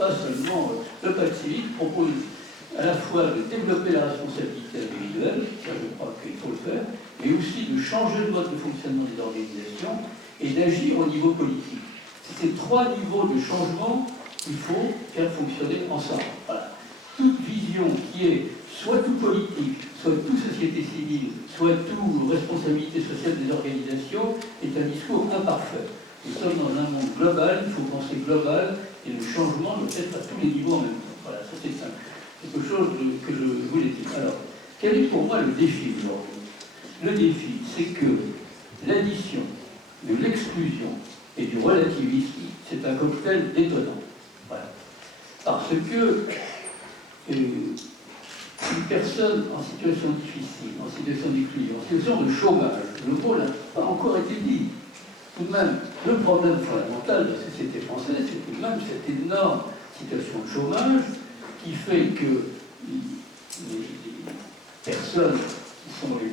pas seulement le pacte civique propose à la fois de développer la responsabilité individuelle, ça je crois qu'il faut le faire, mais aussi de changer le mode de fonctionnement des organisations et d'agir au niveau politique. C'est ces trois niveaux de changement qu'il faut faire fonctionner ensemble. Voilà. Toute vision qui est soit tout politique, soit tout société civile, soit tout responsabilité sociale des organisations est un discours imparfait. Nous sommes dans un monde global, il faut penser global, et le changement doit être à tous les niveaux en même temps. Voilà, ça c'est simple. Quelque chose que je voulais dire. Alors, quel est pour moi le défi aujourd'hui? Le défi, c'est que l'addition de l'exclusion et du relativisme, c'est un cocktail détonnant. Voilà. Parce que une personne en situation difficile, en situation d'exclusion, en situation de chômage, le mot n'a pas encore été dit. Tout de même, le problème fondamental de la société française, c'est tout de même cette énorme situation de chômage qui fait que les personnes qui sont les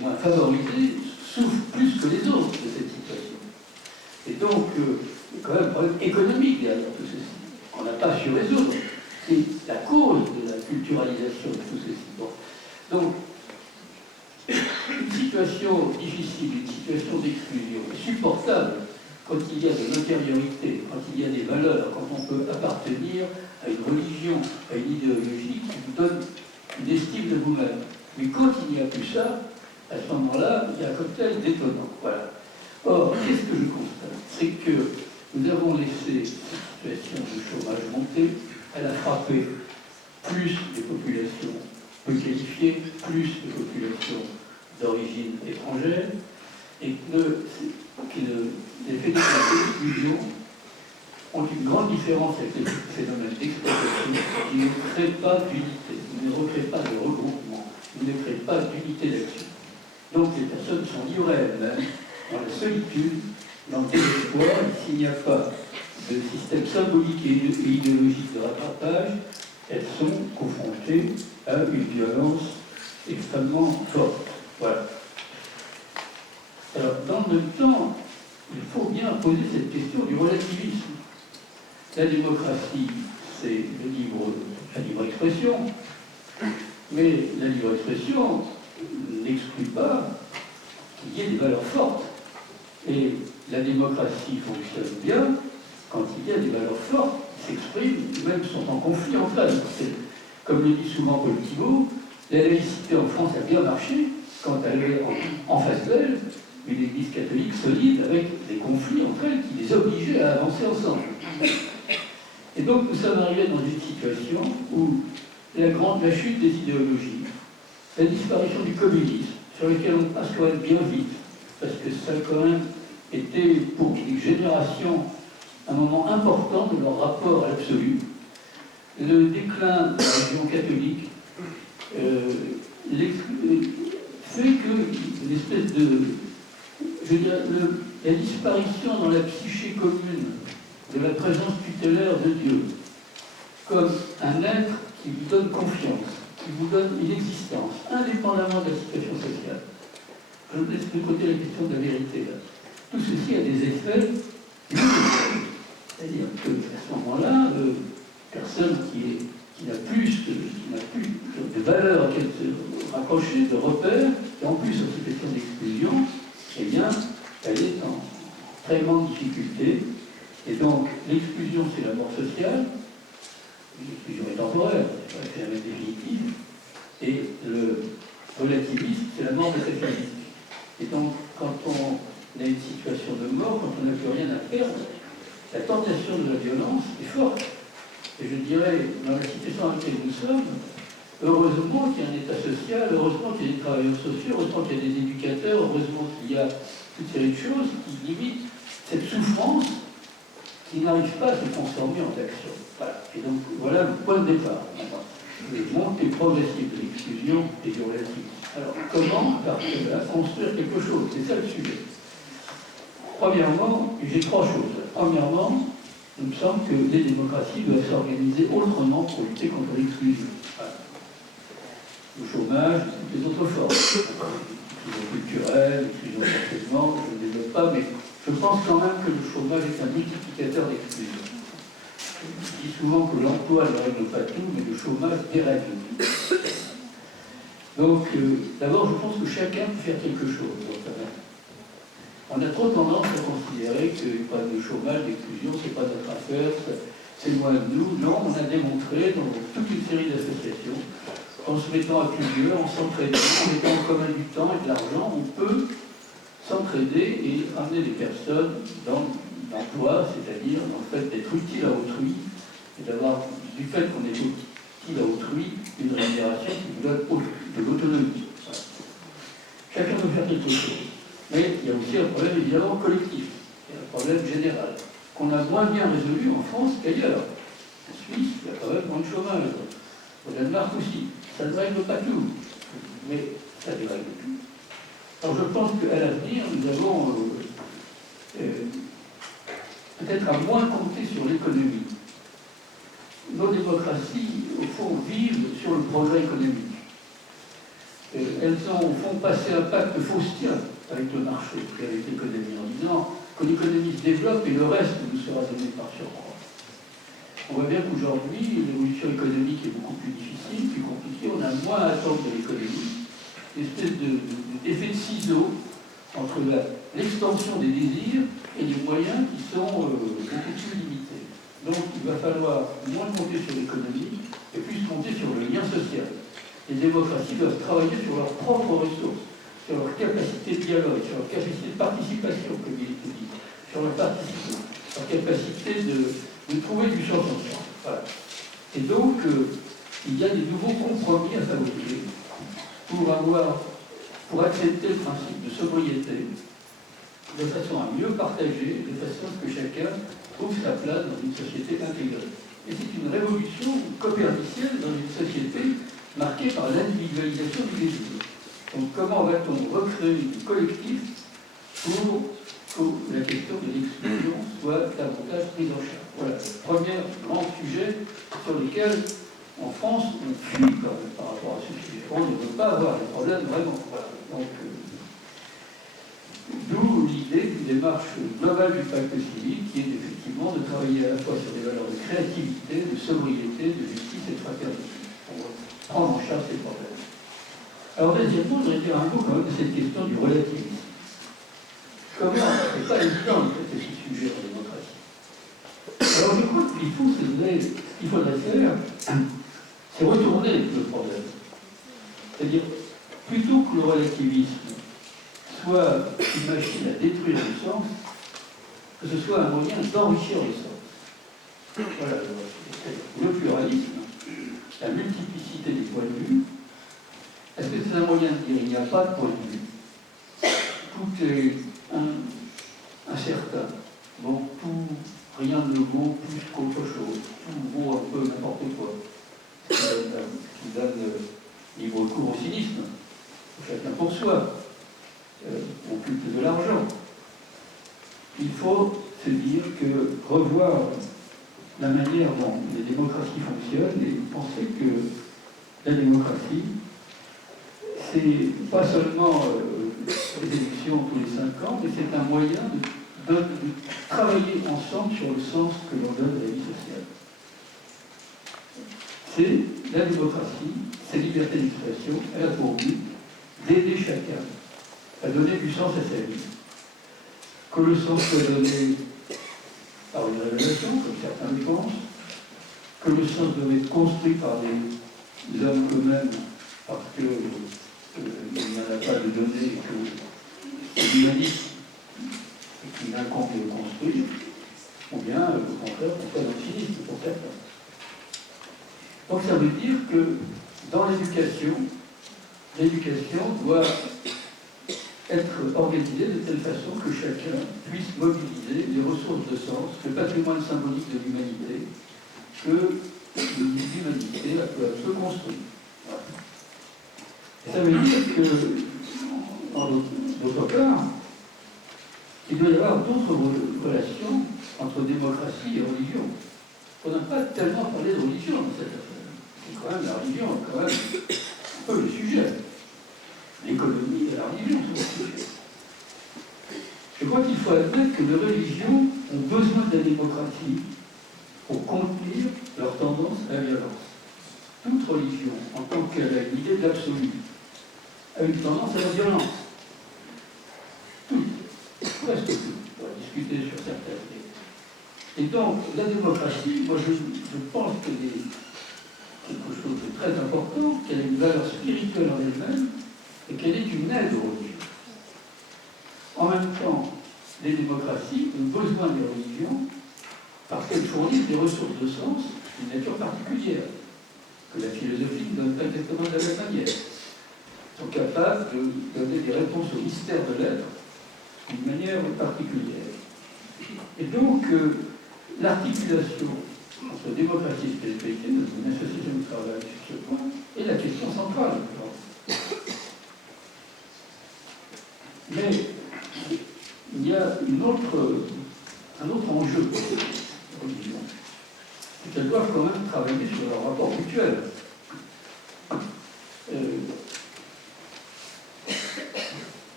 moins favorisées souffrent plus que les autres de cette situation. Et donc, il y a quand même un problème économique derrière tout ceci, qu'on n'a pas su résoudre. C'est la cause de la culturalisation de tout ceci. Bon. Donc, une situation difficile, une situation d'exclusion est supportable quand il y a de l'intériorité, quand il y a des valeurs, quand on peut appartenir à une religion, à une idéologie qui vous donne une estime de vous-même. Mais quand il n'y a plus ça, à ce moment-là, il y a un cocktail détonnant. Voilà. Or, qu'est-ce que je constate? C'est que nous avons laissé cette situation de chômage monter. Elle a frappé plus des populations peu qualifiées, plus de populations d'origine étrangère, et que les phénomènes d'exclusion ont une grande différence avec les phénomènes d'exploitation qui ne créent pas d'unité, qui ne recréent pas de regroupement, qui ne créent pas d'unité d'action. Donc les personnes sont livrées à elles-mêmes, dans la solitude, dans le désespoir, s'il n'y a pas de système symbolique et idéologique de rattrapage, elles sont confrontées à une violence extrêmement forte. Voilà. Alors, dans le même temps, il faut bien poser cette question du relativisme. La démocratie, c'est la libre expression, mais la libre expression n'exclut pas qu'il y ait des valeurs fortes. Et la démocratie fonctionne bien quand il y a des valeurs fortes qui s'expriment, même sont en conflit entre elles. Comme le dit souvent Paul Thibault, la laïcité en France a bien marché quand elle est en face d'elle une église catholique solide avec des conflits entre elles qui les obligeaient à avancer ensemble. Et donc nous sommes arrivés dans une situation où la chute des idéologies, la disparition du communisme, sur lequel on passe quand même bien vite, parce que ça a quand même été pour des générations un moment important de leur rapport à l'absolu, le déclin de la religion catholique fait que l'espèce de... Je veux dire, la disparition dans la psyché commune de la présence tutélaire de Dieu, comme un être qui vous donne confiance, qui vous donne une existence, indépendamment de la situation sociale. Je laisse de côté la question de la vérité. Là. Tout ceci a des effets, c'est-à-dire qu'à ce moment-là, personne qui n'a plus de valeur à laquelle se raccrocher, de repères, et en plus en situation d'exclusion, eh bien, elle est en très grande difficulté. Et donc, l'exclusion, c'est la mort sociale, l'exclusion est temporaire, c'est pas un phénomène définitif, et le relativisme, c'est la mort métaphysique. Et donc, quand on a une situation de mort, quand on n'a plus rien à perdre, la tentation de la violence est forte. Et je dirais, dans la situation dans laquelle nous sommes, heureusement qu'il y a un État social, heureusement qu'il y a des travailleurs sociaux, heureusement qu'il y a des éducateurs, heureusement qu'il y a toute série de choses qui limitent cette souffrance qui n'arrive pas à se transformer en action. Voilà. Et donc, voilà le point de départ. Les montées progressives de l'exclusion et du relativisme. Alors, comment construire quelque chose? C'est ça le sujet. Premièrement, j'ai trois choses. Premièrement, il me semble que les démocraties doivent s'organiser autrement pour lutter contre l'exclusion. Voilà. Le chômage, les autres formes. L'exclusion culturelle, l'exclusion d'enseignement, je ne développe pas, mais Je pense quand même que le chômage est un multiplicateur d'exclusion. Je dis souvent que l'emploi ne règle pas tout, mais le chômage dérègle tout. Donc, d'abord, je pense que chacun peut faire quelque chose. On a trop tendance à considérer que le problème de chômage, d'exclusion, c'est pas notre affaire, c'est loin de nous. Non, on a démontré dans toute une série d'associations qu'en se mettant à plusieurs, en s'entraidant, en mettant en commun du temps et de l'argent, on peut s'entraider et amener des personnes dans l'emploi, c'est-à-dire dans le fait d'être utile à autrui et d'avoir, du fait qu'on est utile à autrui, une rémunération qui nous donne de l'autonomie. Voilà. Chacun peut faire quelque chose. Mais il y a aussi un problème évidemment collectif, il y a un problème général, qu'on a moins bien résolu en France qu'ailleurs. En Suisse, il y a quand même moins de chômage. Au Danemark aussi. Ça ne règle pas tout, mais ça dérègle tout. Alors je pense qu'à l'avenir, nous avons peut-être à moins compter sur l'économie. Nos démocraties, au fond, vivent sur le progrès économique. Elles ont, au fond, passé un pacte faustien avec le marché et avec l'économie, en disant que l'économie se développe et le reste nous sera donné par surcroît. On voit bien qu'aujourd'hui, l'évolution économique est beaucoup plus difficile, plus compliquée, on a moins à attendre de l'économie, une espèce d'effet de ciseau entre l'extension des désirs et les moyens qui sont beaucoup plus limités. Donc il va falloir moins compter sur l'économie et plus compter sur le lien social. Les démocraties doivent travailler sur leurs propres ressources, sur leur capacité de dialogue, sur leur capacité de participation, comme il était dit, sur leur capacité de trouver du sens ensemble. Voilà. Et donc, il y a des nouveaux compromis à fabriquer pour accepter le principe de sobriété, de façon à mieux partager, de façon à ce que chacun trouve sa place dans une société intégrée. Et c'est une révolution copernicienne dans une société marquée par l'individualisation du désir. Donc comment va-t-on recréer du collectif pour que la question de l'exclusion soit davantage prise en charge? Voilà le premier grand sujet sur lequel, en France, on fuit quand même par rapport à ce sujet. On ne veut pas avoir des problèmes vraiment. Voilà. Donc, d'où l'idée d'une démarche globale du pacte civil qui est effectivement de travailler à la fois sur des valeurs de créativité, de sobriété, de justice et de fraternité pour prendre en charge ces problèmes. Alors deuxièmement, je voudrais dire un mot quand même de cette question du relativisme. Comment, c'est pas évident de traiter ce sujet en démocratie. Alors je crois qu'il faut, ce qu'il faudrait faire, c'est retourner le problème. C'est-à-dire, plutôt que le relativisme soit une machine à détruire le sens, que ce soit un moyen d'enrichir le sens. Voilà, le pluralisme, la multiplicité des points de vue. Est-ce que c'est un moyen de dire il n'y a pas de point de vue? Tout est incertain. Donc rien ne vaut plus qu'autre chose. Tout vaut un peu n'importe quoi. Ce qui donne libre cours au cynisme. Chacun pour soi. Au culte de l'argent. Il faut se dire que revoir la manière dont les démocraties fonctionnent et penser que la démocratie, c'est pas seulement les élections tous les 5 ans, mais c'est un moyen de travailler ensemble sur le sens que l'on donne à la vie sociale. C'est la démocratie, c'est la liberté d'expression, elle a pour but d'aider chacun à donner du sens à sa vie. Que le sens soit donné par une révélation, comme certains le pensent, que le sens doit être construit par des hommes eux-mêmes, parce qu'il n'y en a pas de données, que c'est l'humanisme qui incombe de le construire, ou bien, au contraire, on fait dans le cynisme pour certains. Donc ça veut dire que dans l'éducation doit être organisée de telle façon que chacun puisse mobiliser les ressources de sens, le patrimoine symbolique de l'humanité, que l'humanité peut construire. Voilà. Et ça veut dire que, d'autre part, il doit y avoir d'autres relations entre démocratie et religion. On n'a pas tellement parlé de religion dans cette affaire. C'est quand même la religion, quand même un peu le sujet. L'économie et la religion sont le sujet. Je crois crois qu'il faut admettre que les religions ont besoin de la démocratie pour contenir leur tendance à la violence. Toute religion, en tant qu'elle a une idée de l'absolu, a une tendance à la violence. Tout, presque tout. On va discuter sur certains. Et donc, la démocratie, moi je pense que c'est quelque chose de très important, qu'elle a une valeur spirituelle en elle-même et qu'elle est une aide aux religions. En même temps, les démocraties ont besoin des religions parce qu'elles fournissent des ressources de sens d'une nature particulière, que la philosophie ne donne pas exactement de la même manière. Ils sont capables de donner des réponses au mystère de l'être d'une manière particulière. Et donc, l'articulation entre démocratie et spiritualité, dans une association de travail sur ce point, est la question centrale. Mais il y a un autre enjeu pour les religions, c'est qu'elles doivent quand même travailler sur leur rapport mutuel.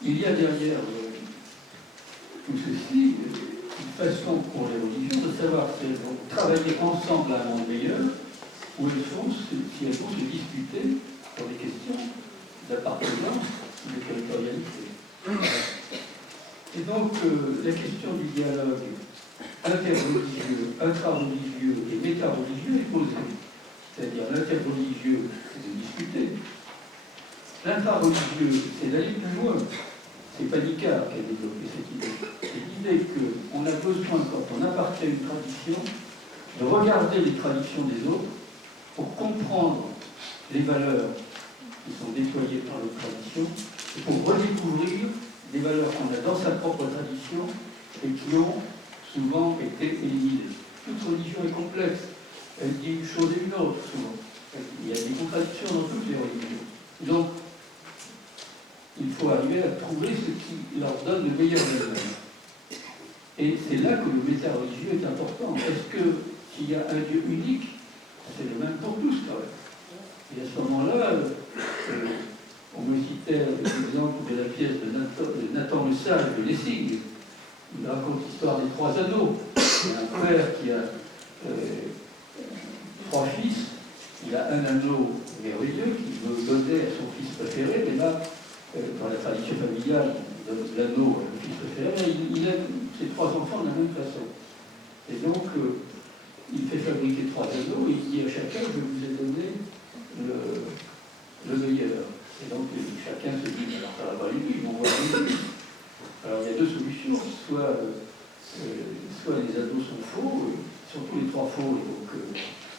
Il y a derrière tout ceci une façon pour les religions de savoir si elles vont travailler ensemble à un monde meilleur ou si elles vont se disputer sur des questions d'appartenance ou de territorialité. Et donc la question du dialogue interreligieux, intra-religieux et méta-religieux est posée. C'est-à-dire l'interreligieux, c'est de discuter. L'intra-religieux, c'est d'aller plus loin. C'est Panicard qui a développé cette idée. C'est l'idée qu'on a besoin, quand on appartient à une tradition, de regarder les traditions des autres pour comprendre les valeurs qui sont déployées par les traditions et pour redécouvrir des valeurs qu'on a dans sa propre tradition et qui ont souvent été éliminées. Toute religion est complexe. Elle dit une chose et une autre, souvent. Il y a des contradictions dans toutes les religions. Donc, il faut arriver à trouver ce qui leur donne le meilleur d'elles-mêmes. Et c'est là que le méta-religieux est important. Parce que s'il y a un Dieu unique, c'est le même pour tous, quand même. Et à ce moment-là, on me citait l'exemple de la pièce de Nathan Le Sage de Lessing. Il raconte l'histoire des trois anneaux. Il y a un père qui a trois fils. Il a un anneau merveilleux qu'il veut donner à son fils préféré, mais là, dans la tradition familiale, il donne l'anneau à son fils préféré, il aime ses trois enfants de la même façon. Et donc, il fait fabriquer trois anneaux et il dit à chacun, je vous ai donné le meilleur. Et donc, chacun se dit, alors ça va pas lui, ils vont voir lui. Alors, il y a deux solutions. Soit les anneaux sont faux, surtout les trois faux, et donc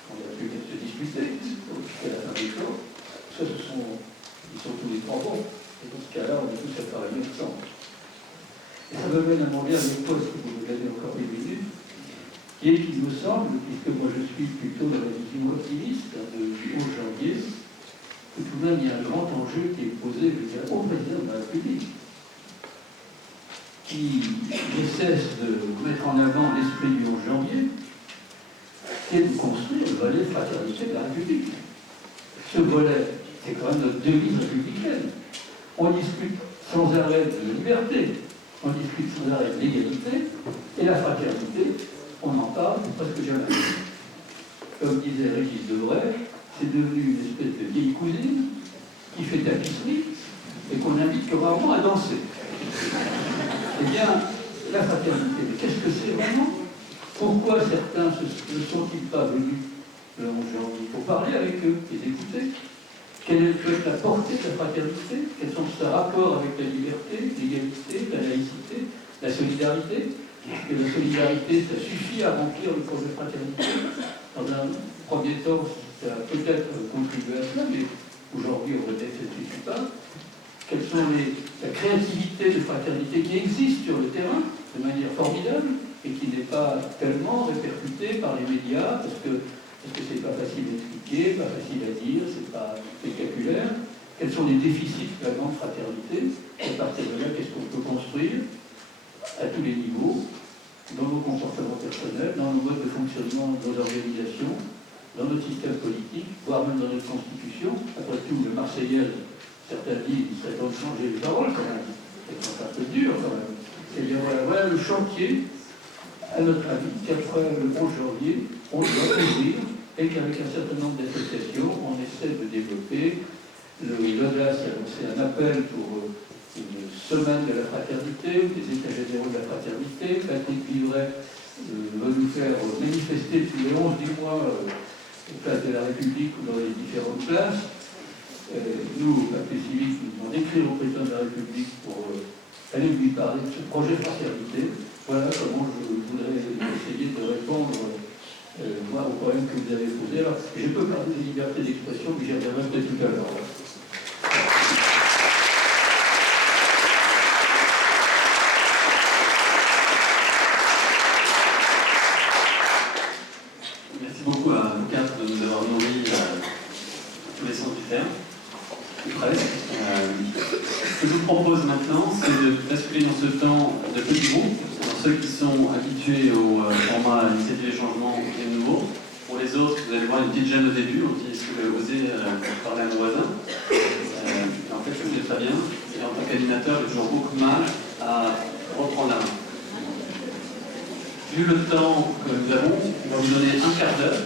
on n'a plus qu'à se disputer jusqu'à la fin du corps. Soit ils sont tous les trois bons. Et dans ce cas-là, on est tous à travailler ensemble. Et ça me mène à mon dernier poste, que vous regardez encore une minute, qui est, il me semble, puisque moi je suis plutôt dans la vision optimiste du 11 janvier, que tout de même il y a un grand enjeu qui est posé, je dirais, au président de la République, qui ne cesse de mettre en avant l'esprit du 11 janvier, qui est de construire le volet fraternité de la République. Ce volet, c'est quand même notre devise républicaine. On discute sans arrêt de liberté, on discute sans arrêt de l'égalité, et la fraternité, on en parle presque jamais. Comme disait Régis Debray, c'est devenu une espèce de vieille cousine qui fait tapisserie et qu'on n'invite que rarement à danser. Eh bien, la fraternité, mais qu'est-ce que c'est vraiment? Pourquoi certains ne sont-ils pas venus le 11 janvier pour parler avec eux, les écouter? Quelle peut être la portée de la fraternité? Quels sont ses rapports avec la liberté, l'égalité, la laïcité, la solidarité? Est-ce que la solidarité, ça suffit à remplir le projet de fraternité? Dans un premier temps, ça a peut-être contribué à cela, mais aujourd'hui, on voit que ça ne suffit pas. Quelle sont la créativité de fraternité qui existe sur le terrain de manière formidable et qui n'est pas tellement répercutée par les médias parce que c'est pas facile à expliquer, pas facile à dire, c'est pas spectaculaire. Quels sont les déficits de la grande fraternité? Et à partir de là, qu'est-ce qu'on peut construire à tous les niveaux, dans nos comportements personnels, dans nos modes de fonctionnement de nos organisations, dans notre système politique, voire même dans notre constitution. Après tout, le Marseillaise, certains disent, il serait temps de changer les paroles quand même. C'est un peu dur quand même. Et bien voilà le chantier, à notre avis, qu'après le 11 janvier, on doit ouvrir et qu'avec un certain nombre d'associations, on essaie de développer. L'ODAS a lancé un appel pour une semaine de la fraternité, des états généraux de la fraternité. Patrick Vivray va nous faire manifester tous les 11 du mois place de la République ou dans les différentes places. Nous, Papier Civique, nous allons écrire au président de la République pour aller lui parler de ce projet de fraternité. Voilà comment je voudrais essayer de répondre moi, au problème que vous avez posé. Alors, je peux parler de liberté d'expression, mais j'y reviendrai peut-être tout à l'heure. Merci beaucoup à Kat de nous avoir nourri tous les sens du terme, ou presque. Ce que je vous propose maintenant, c'est de basculer dans ce temps de petits groupes. Pour ceux qui sont habitués au format initiative et changement et nouveau. Pour les autres, vous allez voir une petite gêne au début, on dit est-ce que vous osez parler à mon voisin. En fait, je le fais très bien. Et en tant qu'animateur, j'ai toujours beaucoup de mal à reprendre la main. Vu le temps que nous avons, on va vous donner un quart d'heure.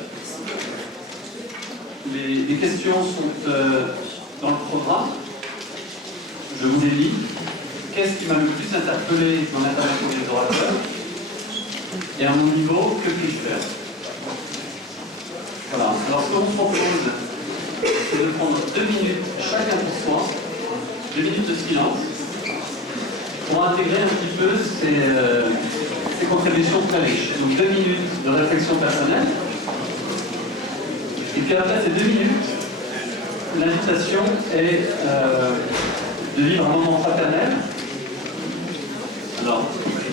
Les questions sont dans le programme. Je vous les lis. Qu'est-ce qui m'a le plus interpellé dans l'intervention des orateurs? Et à mon niveau, que puis-je faire? Voilà. Alors, ce qu'on vous propose, c'est de prendre 2 minutes chacun pour soi, 2 minutes de silence, pour intégrer un petit peu ces contributions très riches. Donc 2 minutes de réflexion personnelle. Et puis après ces 2 minutes, l'invitation est de vivre un moment fraternel. Alors,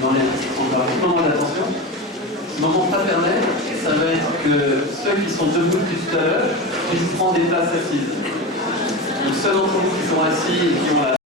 on va un moment d'attention. Ce moment fraternel, ça va être que ceux qui sont debout depuis tout à l'heure puissent prendre des places assises. Donc ceux d'entre vous qui sont assis et qui ont la